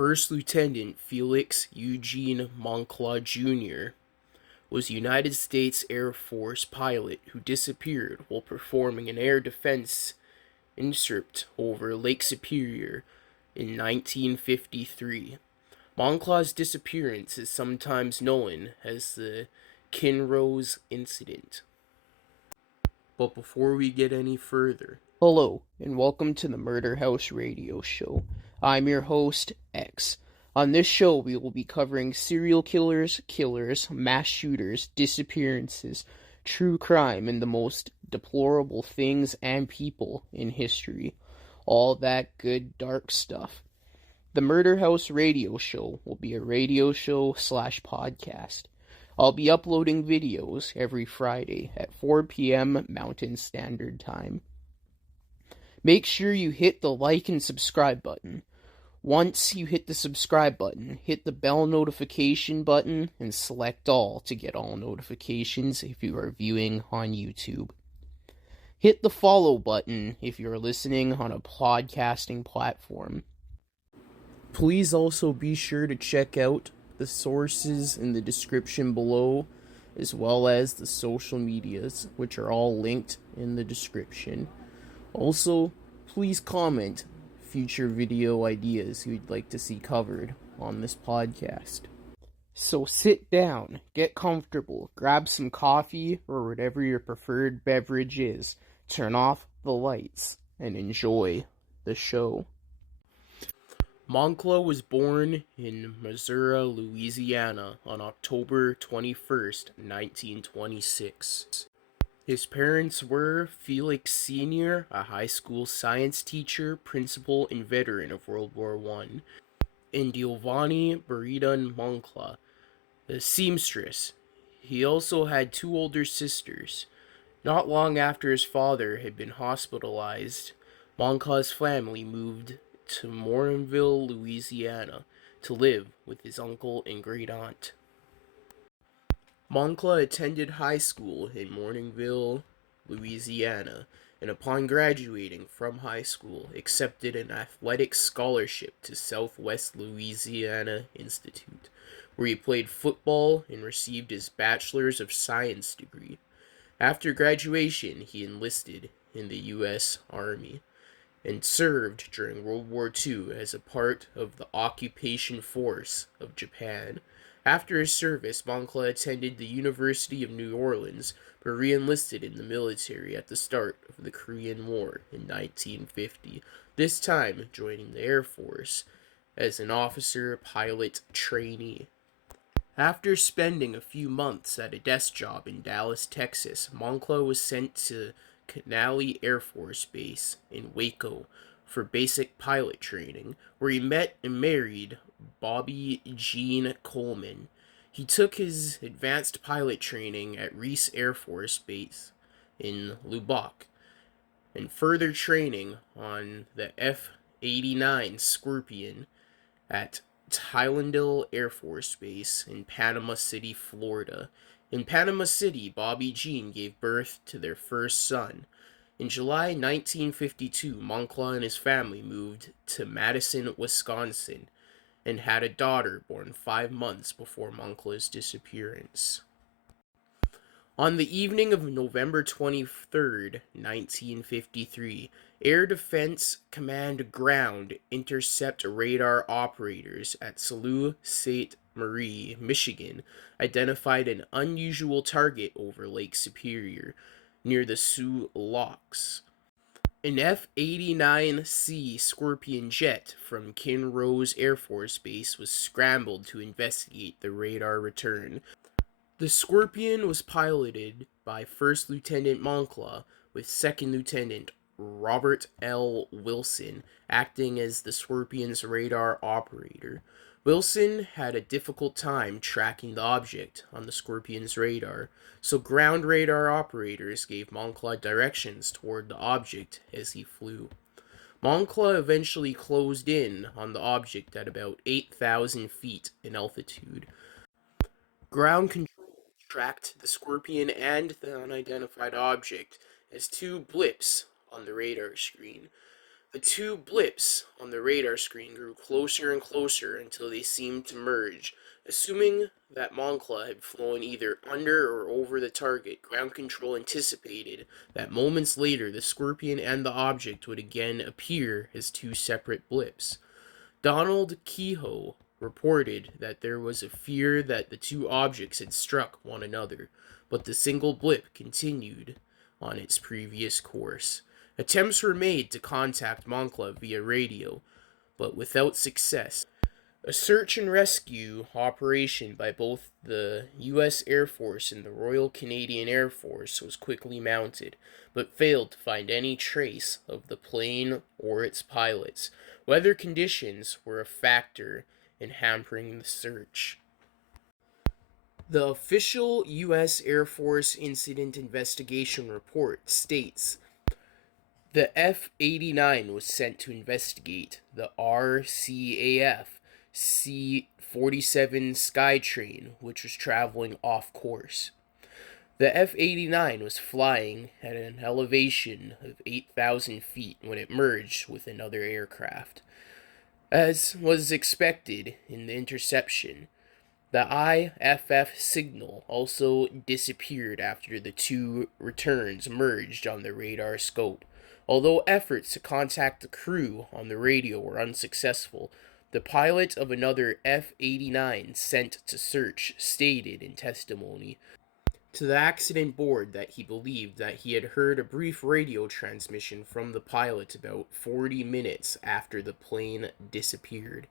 First Lieutenant Felix Eugene Moncla Jr. was a United States Air Force pilot who disappeared while performing an air defense intercept over Lake Superior in 1953. Moncla's disappearance is sometimes known as the Kinross Incident. But before we get any further, hello, and welcome to the Murder House Radio Show. I'm your host, X. On this show, we will be covering serial killers, mass shooters, disappearances, true crime, and the most deplorable things and people in history. All that good, dark stuff. The Murder House Radio Show will be a radio show / podcast. I'll be uploading videos every Friday at 4 p.m. Mountain Standard Time. Make sure you hit the like and subscribe button. Once you hit the subscribe button, hit the bell notification button and select all to get all notifications if you are viewing on YouTube. Hit the follow button if you're listening on a podcasting platform. Please also be sure to check out the sources in the description below, as well as the social medias, which are all linked in the description. Also, please comment future video ideas you'd like to see covered on this podcast. So sit down, get comfortable, grab some coffee or whatever your preferred beverage is, turn off the lights, and enjoy the show. Moncla was born in Missouri, Louisiana on October 21st, 1926. His parents were Felix Sr., a high school science teacher, principal, and veteran of World War I, and Giovanni Buridan Moncla, a seamstress. He also had two older sisters. Not long after his father had been hospitalized, Moncla's family moved to Morinville, Louisiana, to live with his uncle and great-aunt. Moncla attended high school in Morinville, Louisiana, and upon graduating from high school, accepted an athletic scholarship to Southwest Louisiana Institute, where he played football and received his Bachelor's of Science degree. After graduation, he enlisted in the U.S. Army and served during World War II as a part of the occupation force of Japan. After his service, Moncla attended the University of New Orleans, but re-enlisted in the military at the start of the Korean War in 1950, this time joining the Air Force as an officer pilot trainee. After spending a few months at a desk job in Dallas, Texas, Moncla was sent to Canali Air Force Base in Waco for basic pilot training, where he met and married Bobby Jean Coleman. He took his advanced pilot training at Reese Air Force Base in Lubbock, and further training on the F-89 Scorpion at Tylandale Air Force Base in Panama City, Florida. In Panama City, Bobby Jean gave birth to their first son. In July 1952, Moncla and his family moved to Madison, Wisconsin, and had a daughter born 5 months before Moncla's disappearance. On the evening of November 23, 1953, Air Defense Command ground intercept radar operators at Sault Ste. Marie, Michigan, identified an unusual target over Lake Superior, near the Sioux Locks. An F-89C Scorpion jet from Kinross Air Force Base was scrambled to investigate the radar return. The Scorpion was piloted by First Lieutenant Moncla, with Second Lieutenant Robert L. Wilson acting as the Scorpion's radar operator. Wilson had a difficult time tracking the object on the Scorpion's radar, so ground radar operators gave Moncla directions toward the object as he flew. Moncla eventually closed in on the object at about 8,000 feet in altitude. Ground control tracked the Scorpion and the unidentified object as two blips on the radar screen. The two blips on the radar screen grew closer and closer until they seemed to merge. Assuming that Moncla had flown either under or over the target, ground control anticipated that moments later the Scorpion and the object would again appear as two separate blips. Donald Kehoe reported that there was a fear that the two objects had struck one another, but the single blip continued on its previous course. Attempts were made to contact Moncla via radio, but without success. A search and rescue operation by both the U.S. Air Force and the Royal Canadian Air Force was quickly mounted, but failed to find any trace of the plane or its pilots. Weather conditions were a factor in hampering the search. The official U.S. Air Force Incident Investigation Report states the F-89 was sent to investigate the RCAF C-47 Skytrain, which was traveling off course. The F-89 was flying at an elevation of 8,000 feet when it merged with another aircraft. As was expected in the interception, the IFF signal also disappeared after the two returns merged on the radar scope. Although efforts to contact the crew on the radio were unsuccessful, the pilot of another F-89 sent to search stated in testimony to the accident board that he believed that he had heard a brief radio transmission from the pilot about 40 minutes after the plane disappeared.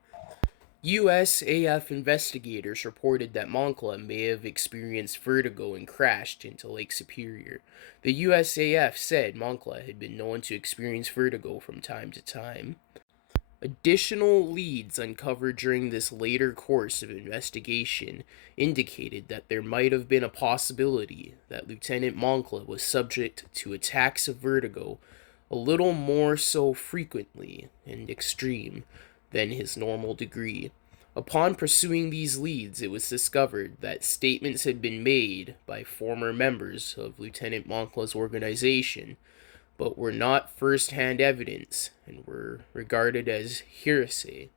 USAF investigators reported that Moncla may have experienced vertigo and crashed into Lake Superior. The USAF said Moncla had been known to experience vertigo from time to time. Additional leads uncovered during this later course of investigation indicated that there might have been a possibility that Lieutenant Moncla was subject to attacks of vertigo a little more so frequently and extreme than his normal degree. Upon pursuing these leads, it was discovered that statements had been made by former members of Lieutenant Moncla's organization, but were not first-hand evidence and were regarded as hearsay.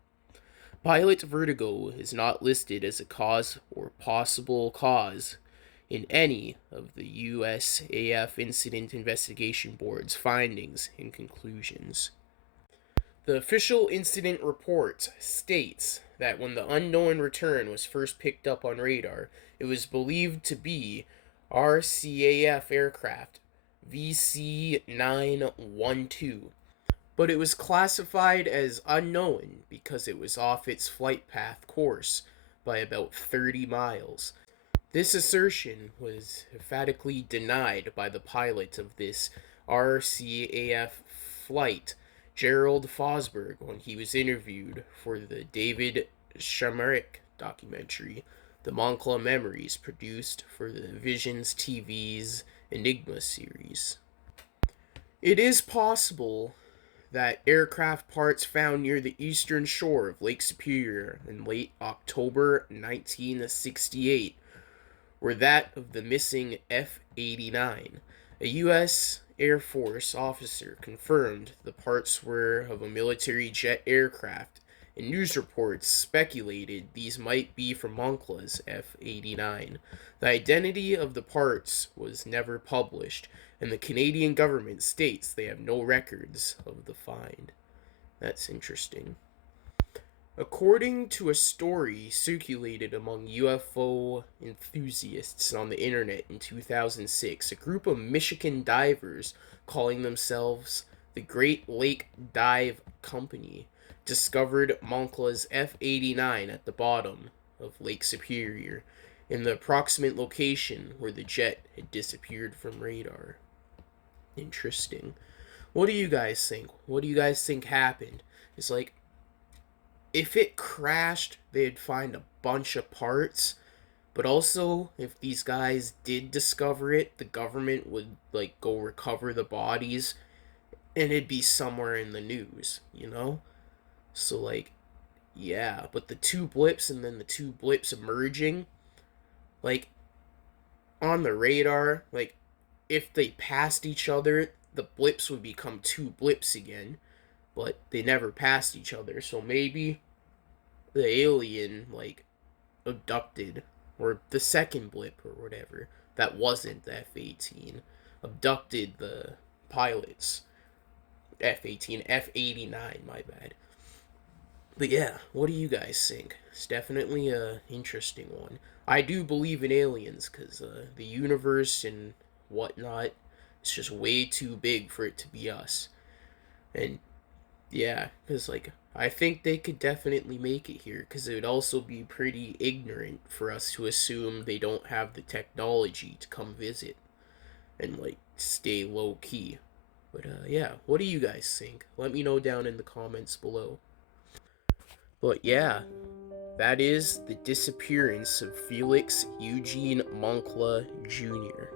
Pilot vertigo is not listed as a cause or possible cause in any of the USAF Incident Investigation Board's findings and conclusions. The official incident report states that when the unknown return was first picked up on radar, it was believed to be RCAF aircraft VC-912, but it was classified as unknown because it was off its flight path course by about 30 miles. This assertion was emphatically denied by the pilot of this RCAF flight, Gerald Fosberg, when he was interviewed for the David Shamaric documentary, The Moncla Memories, produced for the Visions TV's Enigma series. It is possible that aircraft parts found near the eastern shore of Lake Superior in late October 1968 were that of the missing F-89. A U.S. Air Force officer confirmed the parts were of a military jet aircraft, and news reports speculated these might be from Moncla's F-89. The identity of the parts was never published, and the Canadian government states they have no records of the find. That's interesting. According to a story circulated among UFO enthusiasts on the internet in 2006, a group of Michigan divers calling themselves the Great Lake Dive Company discovered Moncla's F-89 at the bottom of Lake Superior, in the approximate location where the jet had disappeared from radar. Interesting. What do you guys think? What do you guys think happened? It's like, if it crashed, they'd find a bunch of parts. But also, if these guys did discover it, the government would, like, go recover the bodies. And it'd be somewhere in the news, you know? So, like, yeah. But the two blips and then the two blips merging, like, on the radar, like, if they passed each other, the blips would become two blips again. but they never passed each other. So maybe the alien like abducted, or the second blip or whatever that wasn't the F-18 abducted the pilots. F-18, F-89, my bad. But yeah, what do you guys think? It's definitely a interesting one. I do believe in aliens because the universe and whatnot, it's just way too big for it to be us. And yeah, because like I think they could definitely make it here because it would also be pretty ignorant for us to assume they don't have the technology to come visit and like stay low key. But yeah, what do you guys think? Let me know down in the comments below. But yeah, that is the disappearance of Felix Eugene Moncla Jr.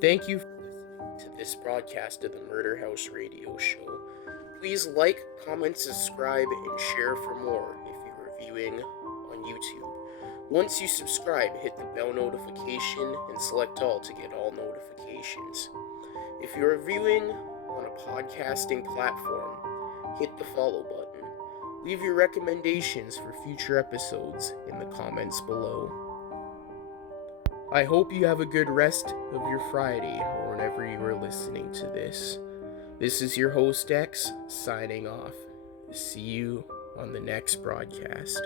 Thank you for listening to this broadcast of the Murder House Radio Show. Please like, comment, subscribe, and share for more if you are viewing on YouTube. Once you subscribe, hit the bell notification and select all to get all notifications. If you are viewing on a podcasting platform, hit the follow button. Leave your recommendations for future episodes in the comments below. I hope you have a good rest of your Friday or whenever you are listening to this. This is your host X signing off. See you on the next broadcast.